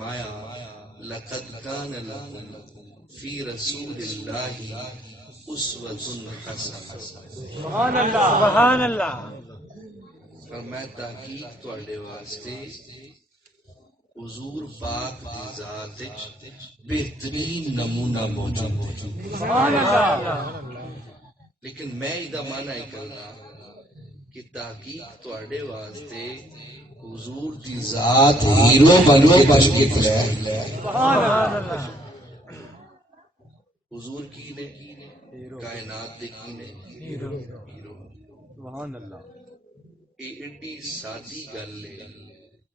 فرمایا لقد کان لکم فی رسول اللہ اسوۃ حسنہ. سبحان اللہ سبحان اللہ. اور میں تحقیق تواڈے واسطے حضور پاک دی ذات وچ بہترین نمونہ موجود ہے. سبحان اللہ. لیکن میں ایدہ معنی کرنا کہ تحقیق تواڈے واسطے حضور دی ذات ہیرو بن کے تشکیل ہے. سبحان اللہ. حضور کی نے کائنات دے کی نے ہیرو. سبحان اللہ. یہ ایڈی سادی گل ہے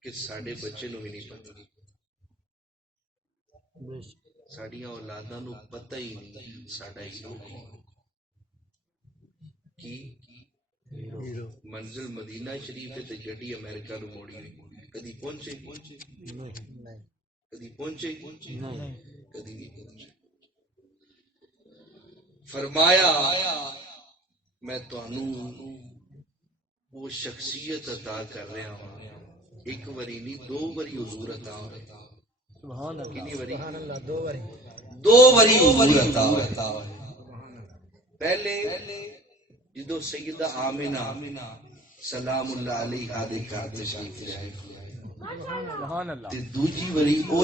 کہ ساڈے بچے نو بھی نہیں پتہ, ساڈیاں اولاداں نو پتہ ہی نہیں ساڈا ہیرو کون کی. منزل مدینہ شریف ہے تے گڈی امریکہ نو موڑی ہوئی, کدی پہنچے کدی پہنچے کدی نہیں پہنچے. فرمایا میں تانوں وہ شخصیت عطا کر رہا ہوں, ایک وری نہیں دو وری حضور عطا ہوئے. سبحان اللہ. کتنی وری؟ سبحان اللہ. دو وری حضور عطا ہوئے. پہلے جدو سیدہ آمنہ سلام اللہ علیہا دے گھر تشریف لے آئے, سبحان اللہ. تے دوجی وری او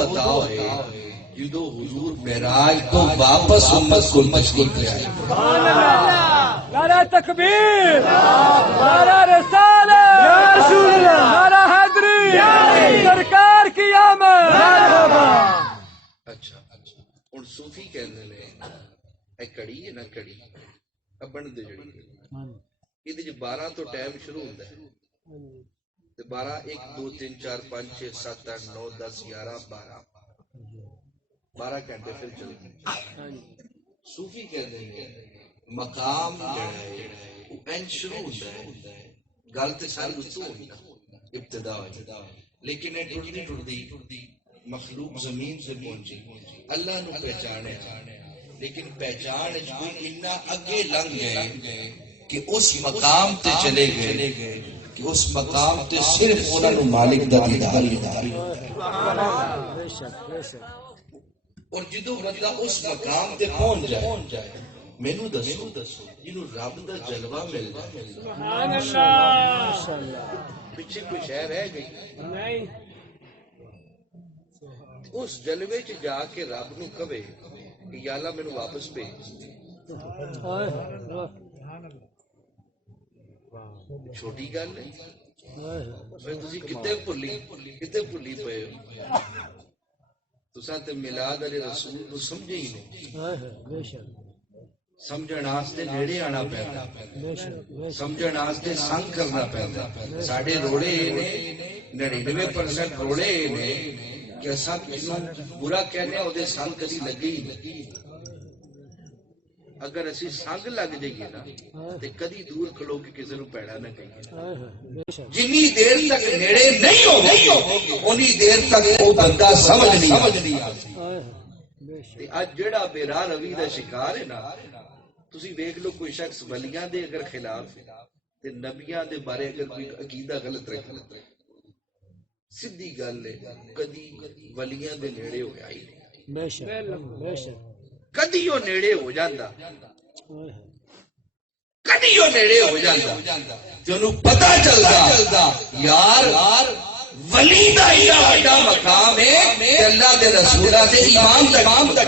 عطا ہوئے جدو حضور معراج تو واپس امت کو تشریف لے آئے. سبحان اللہ. نعرہ تکبیر, نعرہ رسالت, یا رسول اللہ, نعرہ حیدری, سرکار کی آمد. اچھا ہن صوفی کہندے نے اے کڑی ہے نا کڑی ابن دے جڑی یہ 12 تو ٹائم شروع ہوتا ہے, 12 1 2 3 4 5 6 7 8 9 10 11 12 گھنٹے پھر چلتے. صوفی کہتے ہیں مقام جڑا ہے وہ این شروع ہوتا ہے, گل تے ساری اتوں ابتدا ہوئی, لیکن یہ ٹرتی مخلوق زمین سے پہنچی, اللہ نو پہچانے, لیکن پہچان کوئی اتنا اگے لنگ گئے کہ اس مقام تے چلے گئے کہ اس مقام تے صرف انہاں نو مالک دا دیدار ہی. اور جدو بندہ اس مقام تے پہنچ جائے مینوں دسو جنوں رب دا جلوہ مل جائے. سبحان اللہ. پیچھے کوئی شہر ہے گئی نہیں, اس جلوے چ جا کے رب نو کہے کہ یا اللہ مینوں واپس بھیج. چھوٹی گل ہے تسی کتے بھلی پئے ہو. تساں تے میلاد علی رسول نو سمجھے ہی نہیں. سمجھن واسطے نیڑے آنا پیندا, سمجھن واسطے سنگ کرنا پیندا. ساڈے روڑے نے 99% روڑے نے کہ اساں کسوں برا کہنے او دے سنگ کدی لگے ہی نہیں. اگر اسی سنگ لگ جائیے نا تے کدی دور کھلو کے کسی نو پیڑا نہ کہیے. جنی دیر تک نیڑے نہیں ہوگی اونی دیر تک وہ بندہ سمجھ نہیں آتی. اج جڑا بے راہ روی دا شکار ہے نا, تسی ویکھ لو کوئی شخص ولیاں دے اگر خلاف تے نبیاں دے بارے اگر کوئی عقیدہ غلط رکھے, سیدھی گل ہے کدی ولیاں دے نیڑے ہویا ہی نہیں. بے شک بے شک. کدی وہ نیڑے ہو جاندہ, کدی وہ نیڑے ہو جاندہ جنہوں پتہ چلدا یار ولی دا ایڈا وڈا مقام ہے کہ اللہ دے رسولہ دے امام دا